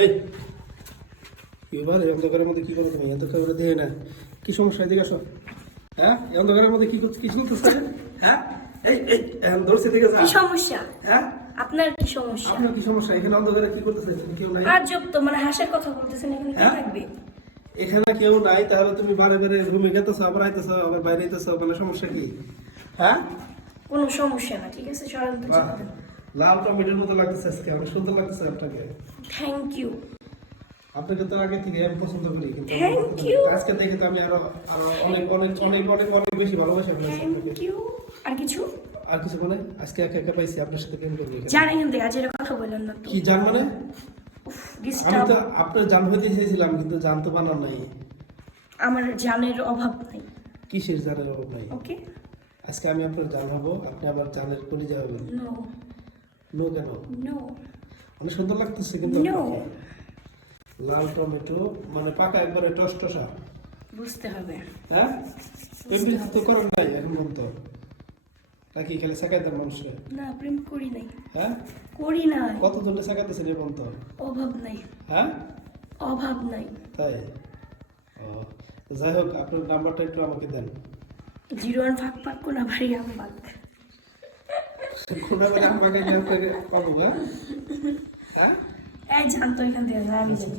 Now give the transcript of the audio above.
এই এবার এই অন্ধকারের মধ্যে কি করো তুমি? অন্ধকারে দিয়ে না কি সমস্যা? এদিকে আসো। হ্যাঁ, এই অন্ধকারের মধ্যে কি করছো? কি চলতেছে? হ্যাঁ, এই ধরছে দিকে যা। কি সমস্যা? হ্যাঁ, আপনার কি সমস্যা? আপনার কি সমস্যা? এখানে অন্ধকারে কি করতেছে? কেউ নাই? আজব তো, মানে হাসার কথা বলতেছেন, এখানে কি হ্যাঁ? থাকবে? এখানে কেউ নাই, তাহলে তুমি বারে বারে রুমে গেতেছো, আবার আইতেছো, আবার বাইরে আইতেছো, মানে সমস্যা কি? হ্যাঁ, কোনো সমস্যা না, ঠিক আছে, সরেন তো। বাহ, লাল টমেটোর মতো লাগতেছে আজকে, অনেক সুন্দর লাগতেছে আপনাকে। Thank you. আপনাকে তো আগে থেকে আমি পছন্দ করি, কিন্তু Thank you. আজকে দেখে তো আমি আরো আরো অনেক অনেক অনেক অনেক অনেক বেশি ভালোবাসি আপনাকে। Thank you. আর কিছু? আর কিছু বলে? আজকে একা একা পাইছি, আপনার সাথে প্রেম করবি এখানে। জান এখান থেকে, আজ এর কথা বললেন না তো। কি জান মানে? আমি ডিস্টার্ব। তো আপনার জান হইতে চেয়েছিলাম, কিন্তু জান তো বানান নাই। আমার জানের অভাব নাই। কিসের জানের অভাব নাই? ওকে। আজকে আমি আপনার জান হবো, আপনি আমার জানের কলিজা হবেন। নো। নো কেন? নো। অনেক সুন্দর লাগতেছে কিন্তু No. আপনাকে। লাল টমেটো মানে পাকা একবারে টসটসা। বুঝতে হবে। হ্যাঁ, প্রেম তো করেন নাই এখন পর্যন্ত নাকি? খালি শেখাই দেন মানুষকে? না, প্রেম করি নাই। হ্যাঁ, করি নাই। কত জনকে শেখাতেছেন এ পর্যন্ত? অভাব নাই। হ্যাঁ, অভাব নাই। তাই? ও, যাই হোক, আপনার নাম্বারটা একটু আমাকে দেন। 01 ফাঁক ফাঁক কোনা ভারী আম পাক। কোনটা করে আমাকে আপনাকে পাবো? হ্যাঁ, এই জানতো এখান থেকে, আমি জানি।